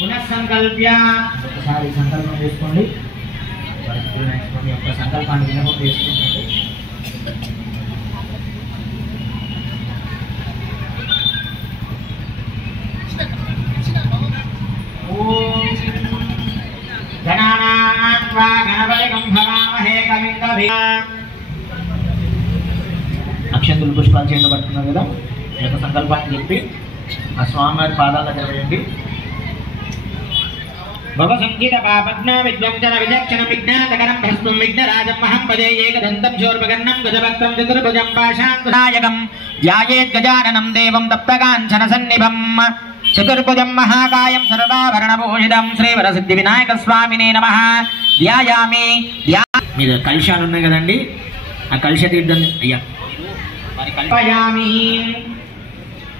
పునఃసంకల్ప్య ఒకసారి సంకల్పం చేసుకోండి. మీ యొక్క సంకల్పాన్ని వినపం చేసుకోండి. అక్షంతులు పుష్పాలు చేత పట్టుకున్నారు కదా, ఈ యొక్క సంకల్పాన్ని చెప్పి ఆ స్వామివారి పాదాల దగ్గర వేయండి. భవ సంగీత పాపజ్ఞ విద్వంజన విచక్షణ విజ్ఞాతకరం భస్మం విఘ్నరాజం మహం పదే ఏకదంతం శోర్భగన్నం గజభక్తం చతుర్భుజం పాశాంకునాయకం ధ్యాయేత్ గజాననం దేవం తప్తకాంచన సన్నిభం చతుర్భుజం మహాకాయం సర్వాభరణభూషితం శ్రీవరసిద్ధి వినాయక స్వామినే నమః. ధ్యాయామి. మీద కలశాలు ఉన్నాయి కదండి, ఆ కలశ తీర్థం అయ్యా మరి కల్పయామి.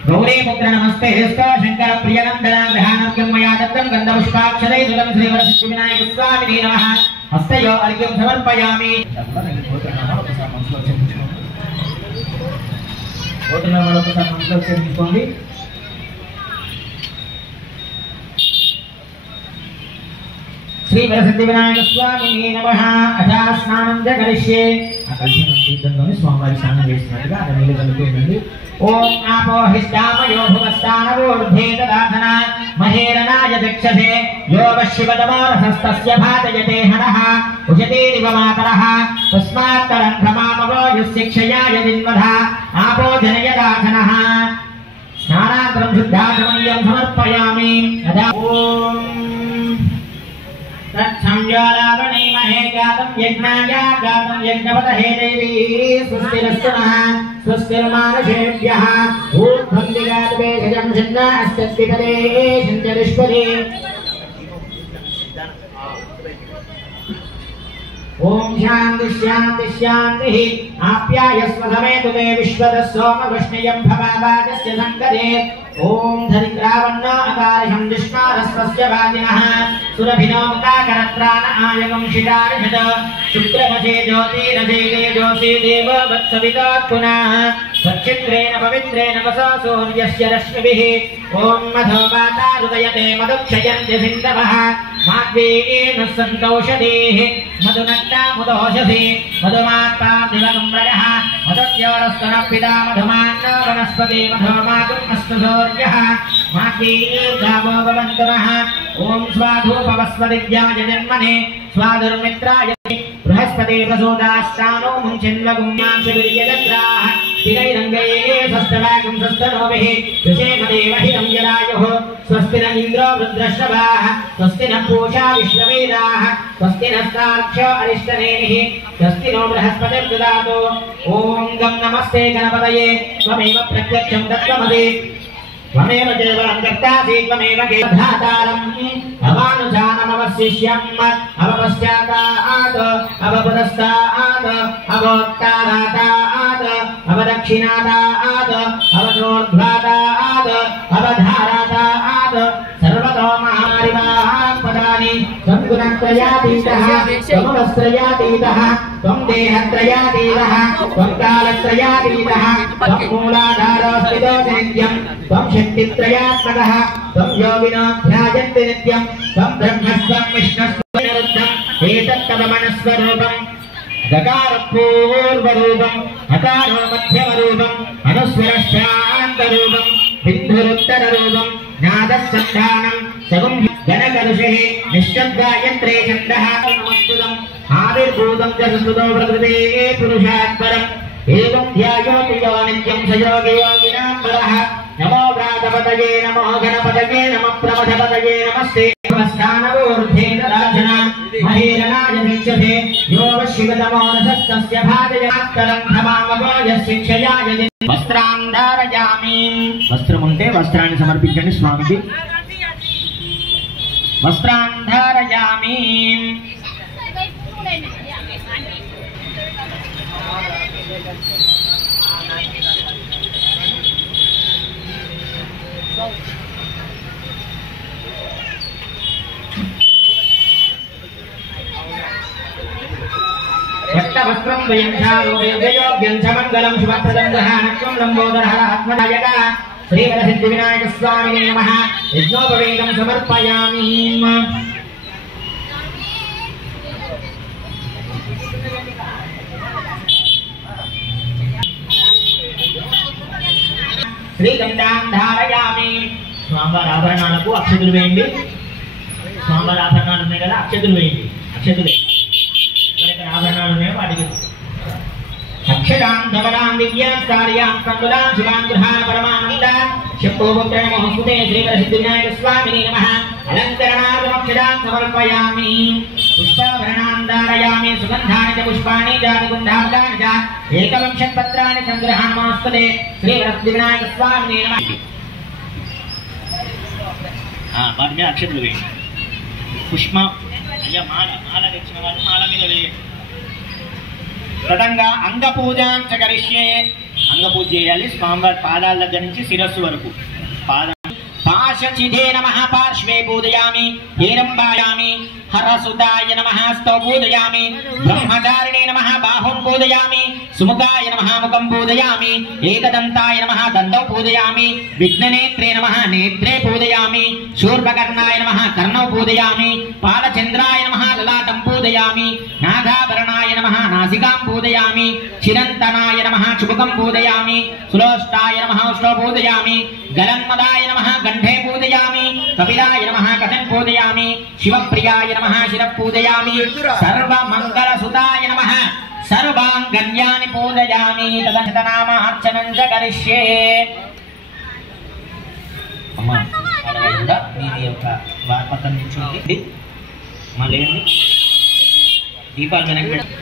గౌరీపుత్ర నమస్తే హస్త శంకర ప్రియనందన గ్రహానర్ఘ్యం మయా దత్తం గంధపుష్పాక్షరై సుతం శ్రీవరసిద్ధి వినాయక స్వామినే నమః. హస్తయో అర్ఘ్యం సమర్పయామి. ఒకసారి మనసులో చేర్చుకోండి. శ్రీవరసిద్ధి వినాయక స్వామినే నమః. అథా స్నానం కరిష్యే. ఆ కలిసిన తీర్థంలోని స్వామివారి స్నానం చేస్తున్నట్టుగా అది నీళ్ళు కలుపుతుందండి. ఓం ఆపోహిష్టామయో భువస్థానవోర్ధే దదాసన మహేరణాయ దక్షసే యో వశివదమానస్తస్య భాతయతే హనః ఉషతేరివ మాతరః తస్మాత్తరం భ్రమామవో యుశిక్షయాయ దిన్వధ ఆపో జనయదాసనః. స్నానాంతరం శుద్ధాచమనీయం సమర్పయామి. ఓం తత్సంయోరావణీమహే గాతం యజ్ఞాయ గాతం యజ్ఞపతహే దేవీ స్వస్తిరస్తు నః స్వస్తిర్మానుషేభ్యః. ఊర్ధ్వం దిగాద్వేషజం ఛన్నా అస్తస్తిపదే చించరిష్పదే. ఓం శాంతి శాంతి శాంతి. ఆప్యాయస్వ సమేతు తే విశ్వతః సోమవృష్ణియం భవావాజస్య సంగదే. ఓం ధరిద్రావన్నో అకారిహం దుష్మారస్వస్య వాజినః సురభినో ముఖాకరత్రాణ ఆయగం శిఖారిషద శుక్రమసే జ్యోతిరజేదే జ్యోతి దేవ వత్సవితాత్ పునః సచ్చిత్రేణ పవిత్రేణ వసో సూర్యస్య రశ్మిభిః. ఓం మధో వాతారుదయతే మధుక్షయంతి సింధవః మాద్వేన సంతోషదేః మధునక్తా ముదోషసి మధుమాత్తా దివగంరయః మధుద్యోరస్తన పితా మధుమాన్నో వనస్పతి మధుమాతుం అస్తు సూర్యః మాద్వేర్గావో భవంతునః. ఓం స్వాధూపవస్వదివ్యాయ జన్మనే స్వాధుర్మిత్రాయ బృహస్పతి ప్రసూదాస్తానో ముంచిన్వగుమ్మాంశుర్యజత్రాః స్థిరైరంగయే స్వస్తవాగం స్వస్తనోభిః ఋషేమదేవహిరం యరాయుః. స్వస్తి న ఇంద్రో వృద్రశ్రవాః స్వస్తి న పూషా విశ్వవేదాః స్వస్తి నస్తార్క్ష్యో అరిష్టనేమిః స్వస్తి నో బృహస్పతిర్దదాతు. ఓం గం నమస్తే గణపతయే త్వమేవ ప్రత్యక్షం తత్వమసి త్వమేవ కేవలం కర్తాసి త్వమేవ కేవలం అవానుజానమవశిష్యం అవపశ్చాతాత్ అవపురస్తాత్ అవోత్తారాతాత్ అవదక్షిణాతాత్ అవచోర్ధ్వాతాత్ అవధారాతాత్ సర్వతో మహారివాపదాని సంగుణత్రయాతీతః సమవస్త్రయాతీతః త్వం దేహత్రయాతీతః త్వం కాలత్రయాతీతః త్వం మూలాధారోస్థితో నిత్యం త్వం శక్తిత్రయాత్మకః త్వం యోగినో ధ్యాయంతి నిత్యం త్వం బ్రహ్మస్వం విష్ణుస్వం నిరుద్ధం ఏతత్తవ మనస్వరూపం. దకార పూర్వరూపం హకారో మధ్యమరూపం అనుస్వరశాంతరూపం బిందురుత్తరరూపం నాదస్సంధానం సగుం గణకలుషే నిశ్శబ్దాయంత్రే ఛందః నమస్తుతం ఆవిర్భూతం చ సంస్కృతో ప్రకృతే పురుషాత్పరం. ఏవం ధ్యాయోతి యో నిత్యం స యోగి యోగినాం వరః. నమో వ్రాతపతయే నమో గణపతయే నమః ప్రమథపతయే నమస్తే. స్థానవోర్ధే దదాసన మహేరణాయ దీక్షతే యో శివతమో రథస్తస్య భాజయాత్కరం భమామవో యశిక్షయాయ. వస్త్రాన్ ధారయామి. వస్త్రం ఉంటే వస్త్రాన్ని సమర్పించండి స్వామికి. వస్త్రాన్ ధారయామి. వస్త్రం ద్వయం ఛారోగ్యం చ మంగళం శుభప్రదం గ్రహాణత్వం లంబోదరః ఆత్మనాయక. శ్రీవరసిద్ధి వినాయక స్వామినే నమః. యజ్ఞోపవేదం సమర్పయామి. శ్రీగంధాం ధారయామి. స్వామివారి ఆభరణాలకు అక్షతులు వేయండి. స్వామివారి ఆభరణాలు ఉన్నాయి కదా, అక్షతులు వేయండి. అక్షతులే ఇక్కడ ఆభరణాలు ఉన్నాయో వాటికి అక్షరాం ధవరాం దివ్యాస్తార్యాం సంగులాం శుభాం గృహాణ పరమానంద శక్తోపుత్ర నమోస్తుతే శ్రీవరసిద్ధి వినాయక స్వామినే నమః. అలంకరణార్థమక్షరాం సమర్పయామి. పుష్పాభరణాన్ ధారయామి. సుగంధాని చ పుష్పాణి జాతగుంధాబ్దాని చ ఏకవింశత్పత్రాణి సంగ్రహాన్ నమోస్తుతే శ్రీవరసిద్ధి వినాయక స్వామినే నమః. వాటి మీద అక్షతులు వేయండి. పుష్ప అయ్యా మాల తెచ్చిన వాళ్ళు మాల మీద వేయండి. తదంగా అంగపూజాంచ కరిష్యే. అంగపూజ చేయాలి. స్వామివారి పాదాల దగ్గర నుంచి శిరస్సు వరకు. పాశచిదే నమః పార్శ్వే పూజయామి. హేరంబాయామి. హరసుతాయ నమః స్తౌ పూజయామి. బ్రహ్మచారిణే నమః బాహుం పూజయామి. సుముఖాయ నమః ముఖం పూజయామి. ఏకదంతాయ నమః దండౌ పూజయామి. విఘ్ననేత్రే నమః నేత్రే పూజయామి. శూర్పకర్ణాయ నమః కర్ణౌ పూజయామి. పాలచంద్రాయ నమః లలాటం పూజయామి. నాగాభరణాయ నమః నాసికాం పూజయామి. చిరంతనాయ నమః చుబుకం పూజయామి. సులోష్టాయ నమః ఉష్ణో పూజయామి. గలన్మదాయ నమః గంధే పూజయామి. కపిలాయ నమః కథం పూజయామి. శివప్రియాయ నమః శిరః పూజయామి. సర్వమంగళసుతాయ నమః సర్వాంగన్యాని పూజయామి. తదనామార్చనం చ కరిష్యే. అమ్మా మీ యొక్క పక్కన నిల్చోండి. మళ్ళీ దీపాలు వెనక్కి పెట్టి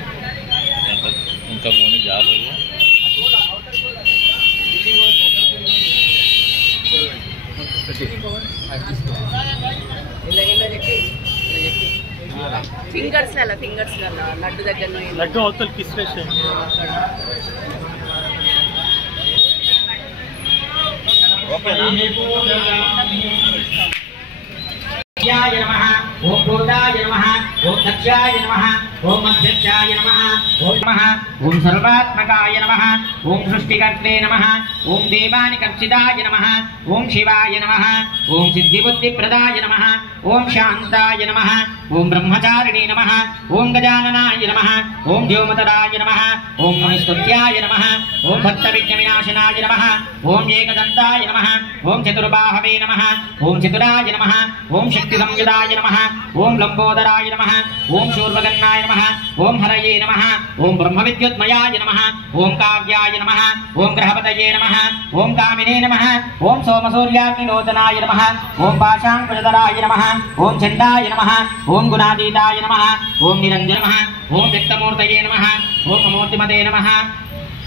ఇంకా పోనీ జాబ్ ఫింగర్స్ లడ్డు దగ్గర లడ్డు అవతల కిస్ వేసే. ఓం భూతాయ నమః. ఓం దక్షాయ నమః. ఓం మధ్యక్షాయ నమః. ఓం నమః. ఓం సర్వాత్మకాయ నమః. ఓం సృష్టికర్తే నమః. ఓం దేవాని కర్షితాయ నమః. ఓం శివాయ నమః. ఓం సిద్ధిబుద్ధిప్రదాయ నమః. ఓం శాంతాయ నమః. ఓం బ్రహ్మచారిణే నమః. ఓం గజాననాయ నమః. ఓం ద్యోమతరాయ నమః. ఓం మునిస్తుత్యాయ నమః. ఓం భక్తవిఘ్న వినాశనాయ నమః. ఓం ఏకదంతాయ నమః. ఓం చతుర్బాహవే నమః. ఓం చతురాయ నమః. ఓం శక్తి సంయుతాయ నమః. ఓం లంబోదరాయ నమః. ఓం శూర్పకర్ణాయ నమః. ఓం హరయే నమః. ఓం బ్రహ్మవిద్యుత్మయాయ నమః. ఓం కావ్యాయ నమః. ఓం గ్రహపతయే నమః. ఓం కామినే నమః. ఓం సోమసూర్యాగ్నిలోచనాయ నమః. ఓం పాశాంకుశధరాయ నమః. ఓం చండాయ నమః. ఓం గుణాతీతాయ నమః. ఓం నిరంజన నమః. ఓం వ్యక్తమూర్తయే నమః. ఓం అమూర్తిమతే నమః.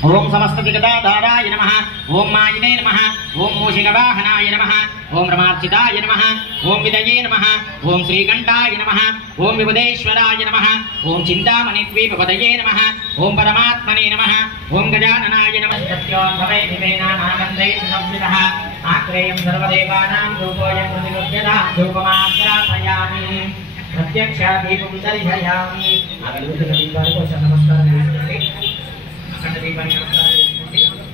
ఓం సమస్తజగదాధారాయ నమః. ఓం మాయినే నమః. ఓం మూషికవాహనాయ నమః. ఓం రమార్చితాయ నమః. ఓం విదయే నమః. ఓం శ్రీకంఠాయ నమః. ఓం విబుధేశ్వరాయ నమః. ఓం చింతామణిద్వీపపదయే నమః. ఓం పరమాత్మనే నమః. ఓం గజాననాయ నమః. సత్యోద్భవే దివేనానాగంధే సంస్మితః ఆక్రేయం సర్వదేవానాం రూపోయం ప్రతిగృహ్యతాం ధూపమాగ్రాపయామి. ప్రత్యక్ష దీపం దర్శయామి. ఆ వెలుగుతున్న దీపాలకు ఒకసారి నమస్కారం చేసుకోండి. అఖండ దీపానికి నమస్కారం చేసుకోండి.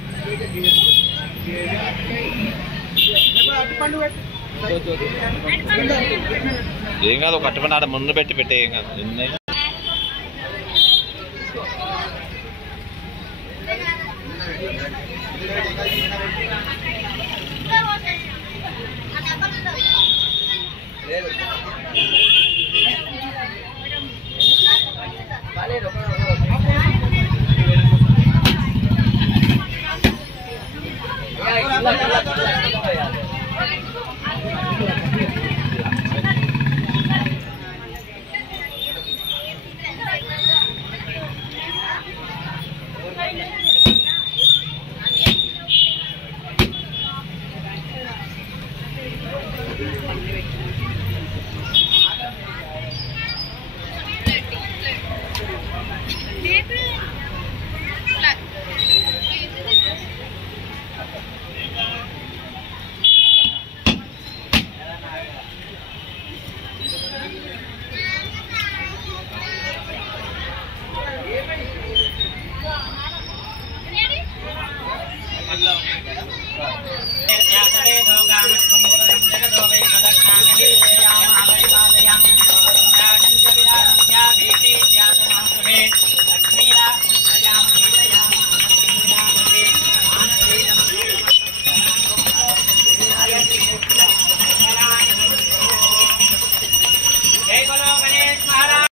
ఏం కాదు, ఒక అట్టపడి ఆడ ముందు పెట్టే ఏం కాదు.